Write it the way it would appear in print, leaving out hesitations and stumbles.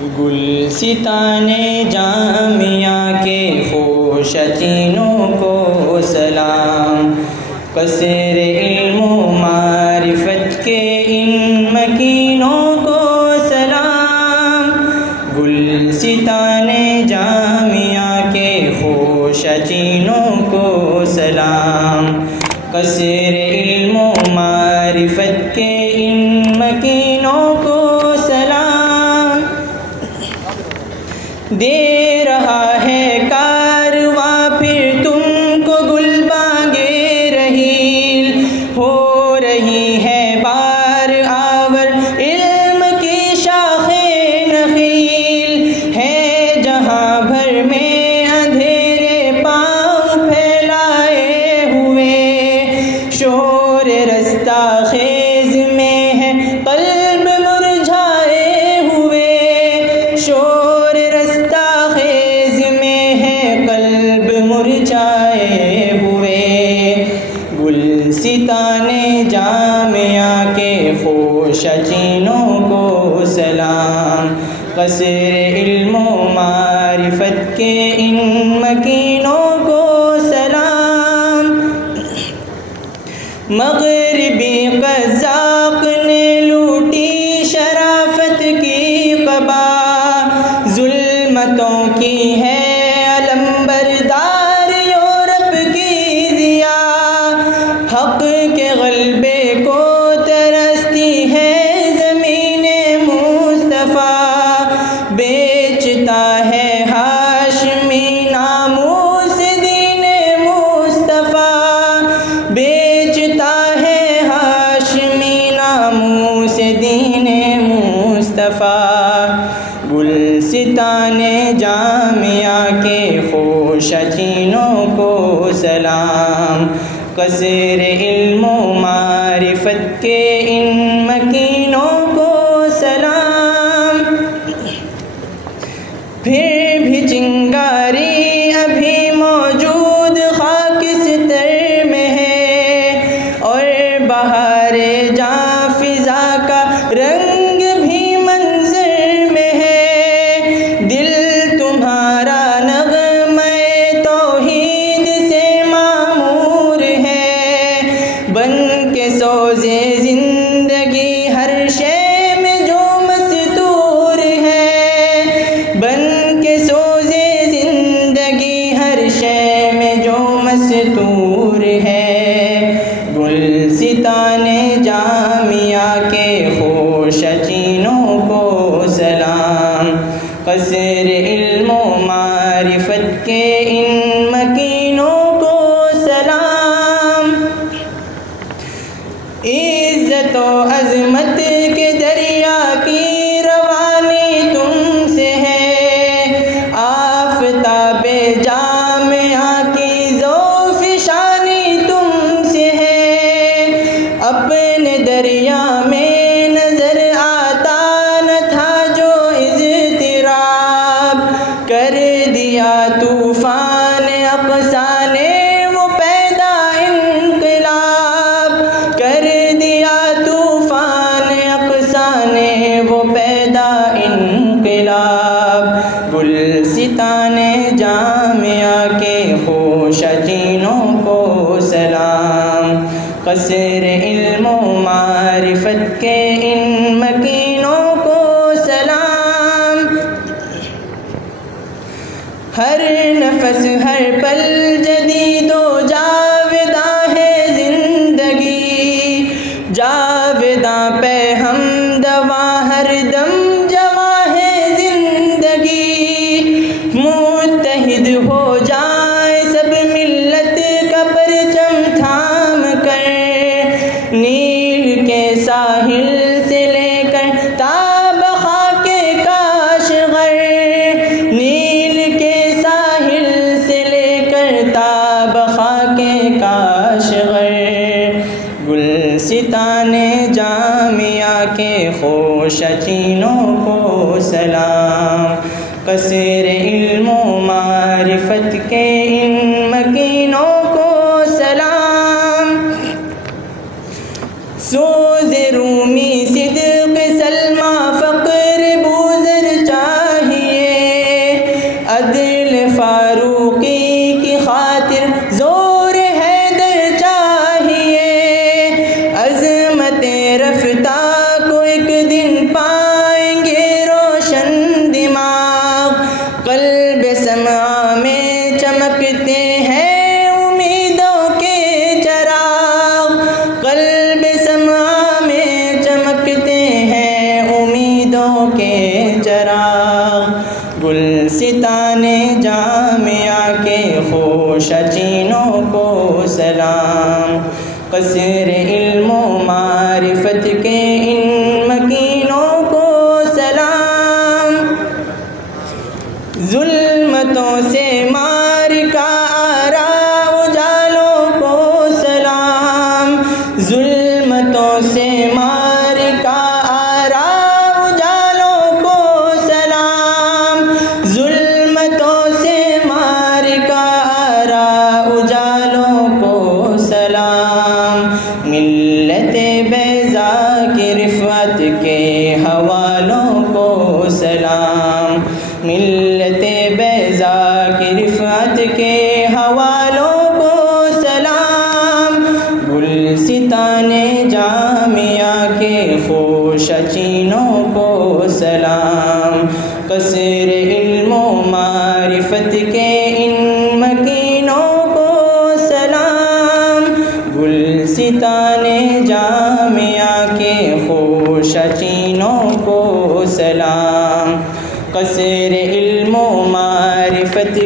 گلستان جامعہ کے خوشچینوں کو سلام، قصر علم و معرفت کے ان مکینوں کو سلام۔ گلستان جامعہ کے خوشچینوں کو سلام، قصر علم و معرفت کے ان مکینوں کو سلام۔ دے رہا ہے کارواں پھر تم کو گل بانگے رحیل، ہو رہی ہے بار آور علم کی شاخیں نخیل، ہے جہاں بھر میں اندھیرے پاؤں پھیلائے ہوئے، شور رستہ خیز میں ہے قلب مرجھائے ہوئے، شور رستہ خیز میں ہے قلب مرجھائے ہوئے۔ گلستان جامعہ کے خوشچینوں کو سلام، قصر علم و معرفت کے ان مکینوں کو سلام۔ مغربی قزاق نے لوٹی شرافت کی قبا، ظلمتوں کی ہے علمبردار یورپ کی ضیا، حق کے غلبے کو ترستی ہے زمین مصطفیٰ، بیچتا ہے ہاشمی ناموس دین مصطفیٰ، بیچتا ہے ہاشمی ناموس دین مصطفیٰ۔ گلستان جامعہ کے خوشچینوں کو سلام، قصر علم و معرفت کے ان مکینوں کو سلام۔ پھر بھی چنگاری ابھی موجود خاکستر میں ہے، اور بہار جاں فضا کا رنگ بھی منظر میں ہے، دل تمہارا نغمۂ توحید سے معمور ہے، بن کے سوزے زندگی ہر شے میں جو مستور ہے، بن کے سوزے زندگی ہر شے میں جو مستور ہے۔ گلستان جامعہ کے خوشچینوں کو سلام، قصر علم و معرفت کے ان مکینوں کو سلام۔ عزت و عظمت کے دریا کی روانی تم سے ہے، آفتاب جامعہ کی ذوف شانی تم سے ہے، اپنے دریا میں نظر آتا نہ تھا جو اضطراب، کر دیا طوفان اقصیٰ نے وہ پیدا انقلاب، کر دیا طوفان اقصیٰ نے وہ پیدا انقلاب۔ گلستان جامعہ کے خوشچینوں کو سلام، قصر علم و معرفت کے ان مکینوں کو سلام۔ ہر نفس ہر پل جدید و جاوداں ہے زندگی، جاوداں پہ ہمدواں ہر دم جواں ہے زندگی، متحد ہو جائیں سب ملت کا پرچم تھام کر، نیل کے ساحل سے لے کر تاب خاک کاشغر، نیل کے ساحل سے لے کر تاب خاک کاشغر۔ گلستان جامعہ کے خوشچینوں کو سلام، قصر علم و معرفت کے ان مکینوں کو سلام۔ سوز رومی صدق سلمہ فقر بوزر چاہ چراغ، گلستان جامعہ کے خوشچینوں کو سلام، قصر علم و معرفت کے ان مکینوں کو سلام، ظلمتوں سے مار کا آرا اجالوں کو سلام، ظلمتوں سے مار کا آرا اجالوں کو سلام، ظلمتوں سے مار کا آرا اجالوں کو سلام، ملت بیضا کی رفعت کے حوالوں کو سلام، ملت بیضا کی رفعت کے حوالوں کو سلام، گلستان جامعہ کے خوشچینوں کو سلام، قصر علم و معرفت کے ان مکینوں کو سلام، گلستان جامعہ کے خوشچینوں کو سلام، قصر علم و معرفت